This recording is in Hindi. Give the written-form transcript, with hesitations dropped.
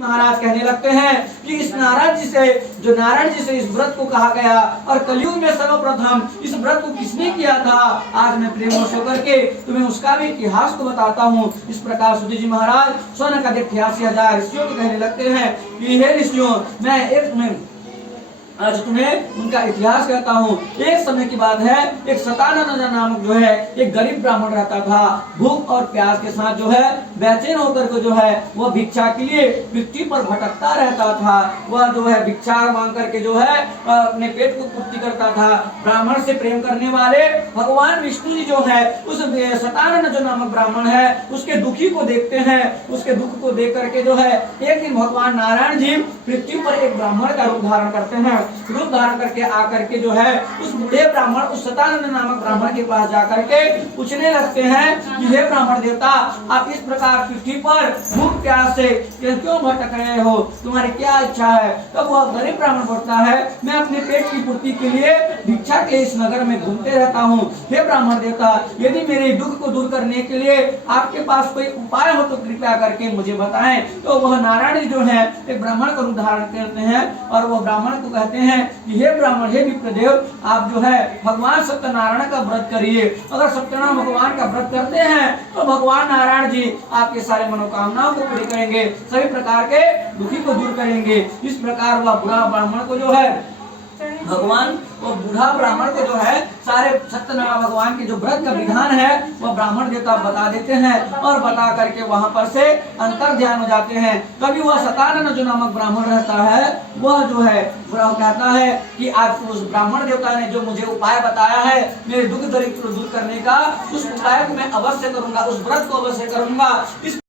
महाराज कहने लगते हैं कि इस नारायण जी से, जो नारायण जी से इस व्रत को कहा गया और कलयुग में सर्वप्रथम इस व्रत को किसने किया था, आज मैं प्रेम होकर के तुम्हें उसका भी इतिहास को बताता हूँ। इस प्रकार सुधीर जी महाराज स्वर्ण का 88,000 ऋषियों को कहने लगते हैं कि हे ऋषियों, मैं आज तुम्हें उनका इतिहास कहता हूँ। एक समय की बात है, एक सतानंद नामक जो है एक गरीब ब्राह्मण रहता था। भूख और प्यास के साथ जो है बेचैन होकर के जो है वह भिक्षा के लिए पृथ्वी पर भटकता रहता था। वह जो है भिक्षा मांग करके जो है अपने पेट को पूर्ति करता था। ब्राह्मण से प्रेम करने वाले भगवान विष्णु जी जो है उस सतानंद जो नामक ब्राह्मण है उसके दुखी को देखते हैं। उसके दुख को देख करके जो है एक दिन भगवान नारायण जी पृथ्वी पर एक ब्राह्मण का रूप धारण करते हैं। रूप धारण करके आकर के जो है उस बूढ़े ब्राह्मण, उस सतानंद नामक ब्राह्मण के पास जाकर के पूछने लगते हैं कि हे ब्राह्मण देवता, आप इस प्रकार पृथ्वी पर भूख प्यास से क्यों भटक रहे हो, तुम्हारी क्या इच्छा है। तब वह गरीब ब्राह्मण बोलता है, मैं अपने पेट की पूर्ति के लिए भिक्षा के इस नगर में घूमते रहता हूँ। हे ब्राह्मण देवता, यदि मेरे दुख को दूर करने के लिए आपके पास कोई उपाय हो तो कृपया करके मुझे बताएं। तो वह नारायण जो है एक ब्राह्मण का रूप धारण करते हैं और वह ब्राह्मण को कहते हैं कि हे ब्राह्मण, हे विप्रदेव, आप जो है भगवान सत्यनारायण का व्रत करिए। अगर सत्यनारायण भगवान का व्रत करते हैं तो भगवान नारायण जी आपके सारे मनोकामनाओं को पूरी करेंगे, सभी प्रकार के दुखी को दूर करेंगे। इस प्रकार वह बुरा ब्राह्मण को जो है भगवान, वो बूढ़ा ब्राह्मण को जो है सारे सत्यनारायण भगवान के जो व्रत का विधान है वह ब्राह्मण देवता बता देते हैं और बता करके वहां पर से अंतर ध्यान हो जाते हैं। कभी वह सतानंद जो नामक ब्राह्मण रहता है वह जो है वह कहता है कि आज उस ब्राह्मण देवता ने जो मुझे उपाय बताया है मेरे दुख दरिद्र दूर करने का, उस उपाय को मैं अवश्य करूंगा, उस व्रत को अवश्य करूंगा। इस